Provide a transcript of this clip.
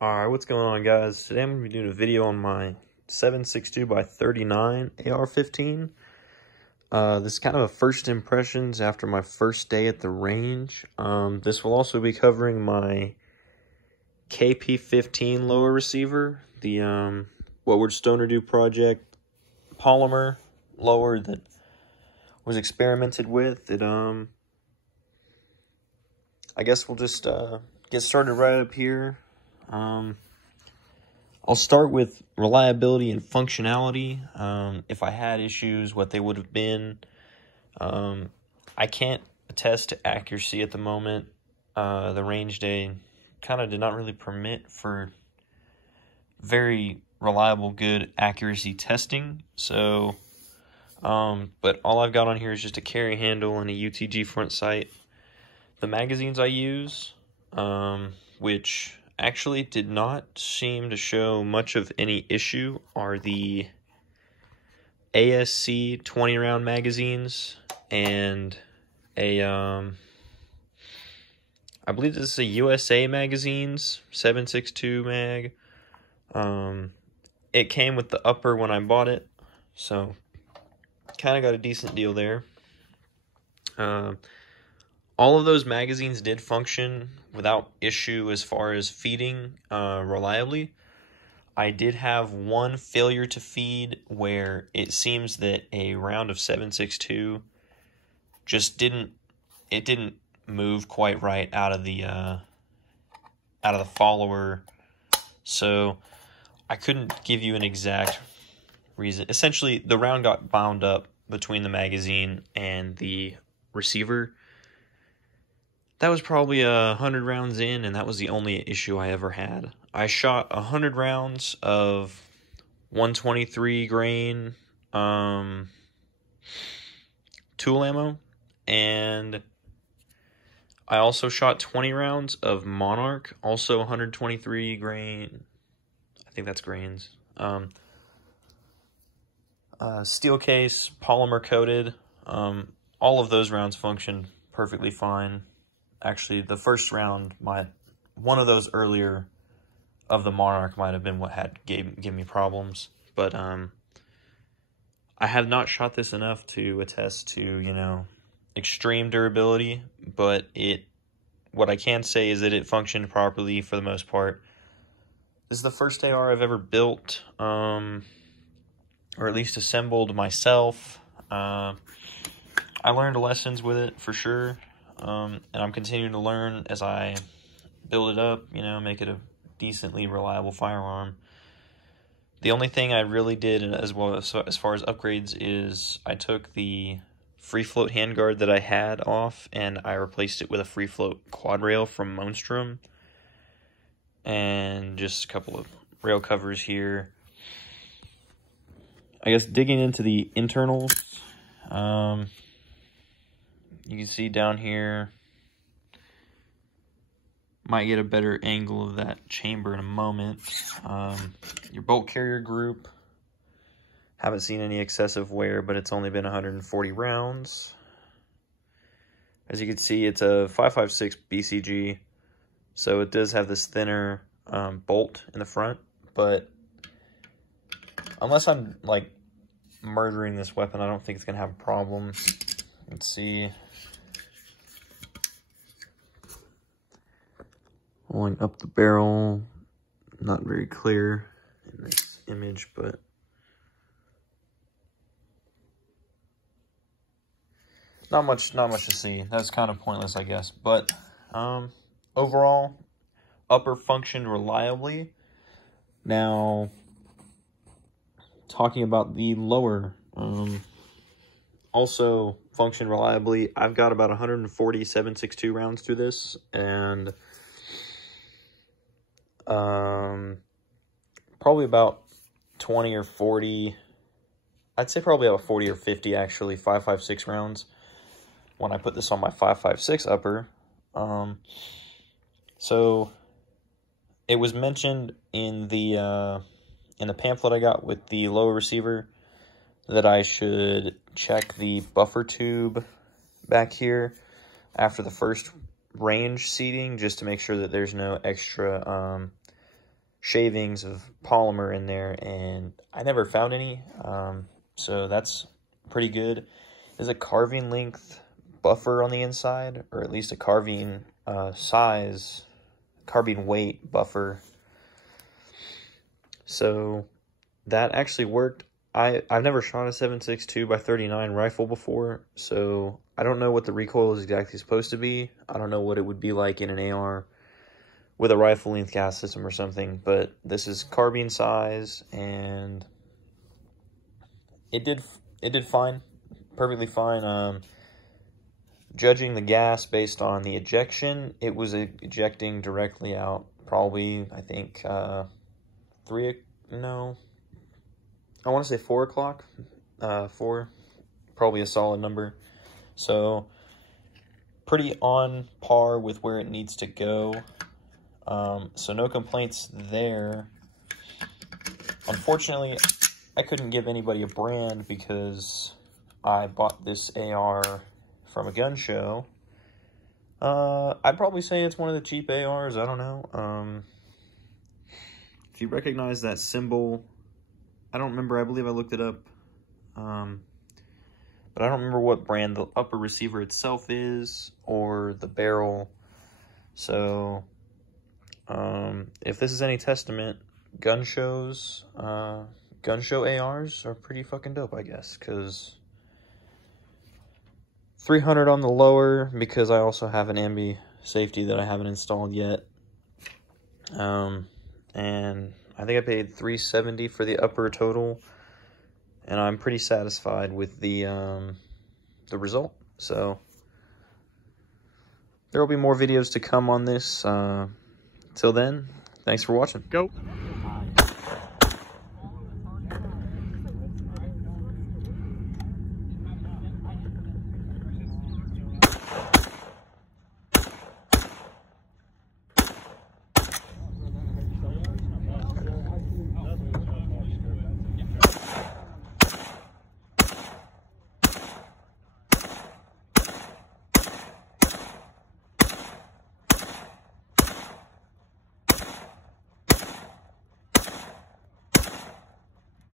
Alright, what's going on, guys? Today I'm going to be doing a video on my 7.62x39 AR15. This is kind of a first impressions after my first day at the range. This will also be covering my KP15 lower receiver, the What Would Stoner Do project polymer lower that was experimented with. I guess we'll just get started right up here. I'll start with reliability and functionality. If I had issues, what they would have been. I can't attest to accuracy at the moment. The range day kind of did not really permit for very reliable, good accuracy testing. So, but all I've got on here is just a carry handle and a UTG front sight. The magazines I use, which actually did not seem to show much of any issue, are the ASC 20 round magazines and a I believe this is a USA magazines 7.62 mag. It came with the upper when I bought it, so kind of got a decent deal there. All of those magazines did function without issue as far as feeding reliably. I did have one failure to feed where it seems that a round of 7.62 just didn't move quite right out of the follower. So I couldn't give you an exact reason. Essentially, the round got bound up between the magazine and the receiver. That was probably 100 rounds in, and that was the only issue I ever had. I shot 100 rounds of 123 grain tool ammo, and I also shot 20 rounds of Monarch, also 123 grain. I think that's grains. Steel case, polymer coated. All of those rounds functioned perfectly fine. Actually, the first round, one of those earlier of the Monarch might have been what gave me problems. But I have not shot this enough to attest to, extreme durability. But what I can say is that it functioned properly for the most part. This is the first AR I've ever built, or at least assembled myself. I learned lessons with it for sure. And I'm continuing to learn as I build it up, make it a decently reliable firearm. The only thing I really did as far as upgrades is I took the free float handguard that I had off and I replaced it with a free float quad rail from Monstrum. And just a couple of rail covers here. I guess digging into the internals, you can see down here, might get a better angle of that chamber in a moment. Your bolt carrier group, haven't seen any excessive wear, but it's only been 140 rounds. As you can see, it's a 5.56 BCG, so it does have this thinner bolt in the front, but unless I'm like murdering this weapon, I don't think it's gonna have a problem. Let's see. Rolling up the barrel, not very clear in this image, but not much to see. That's kind of pointless, I guess. But overall, upper functioned reliably. Now, talking about the lower, also functioned reliably. I've got about 140 7.62 rounds through this, and probably about 20 or 40, I'd say probably about 40 or 50 actually, 5.56 rounds when I put this on my 5.56 upper. So it was mentioned in the pamphlet I got with the lower receiver that I should check the buffer tube back here after the first range seating, just to make sure that there's no extra shavings of polymer in there, and I never found any, so that's pretty good. There's a carving length buffer on the inside, or at least a carving carbine weight buffer. So that actually worked. I've never shot a 7.62 by 39 rifle before, so I don't know what the recoil is exactly supposed to be. I don't know what it would be like in an AR with a rifle length gas system or something, but this is carbine size, and it did fine, perfectly fine. Judging the gas based on the ejection, it was ejecting directly out, probably, I think, I want to say 4 o'clock, 4, probably a solid number. So, pretty on par with where it needs to go. So no complaints there. Unfortunately, I couldn't give anybody a brand because I bought this AR from a gun show. I'd probably say it's one of the cheap ARs, I don't know. If you recognize that symbol, I don't remember, I believe I looked it up. But I don't remember what brand the upper receiver itself is, or the barrel. So, if this is any testament, gun show ARs are pretty fucking dope, I guess, because 300 on the lower, because I also have an ambi safety that I haven't installed yet. And I think I paid $370 for the upper total, and I'm pretty satisfied with the result. So there will be more videos to come on this. Till then, thanks for watching. Go.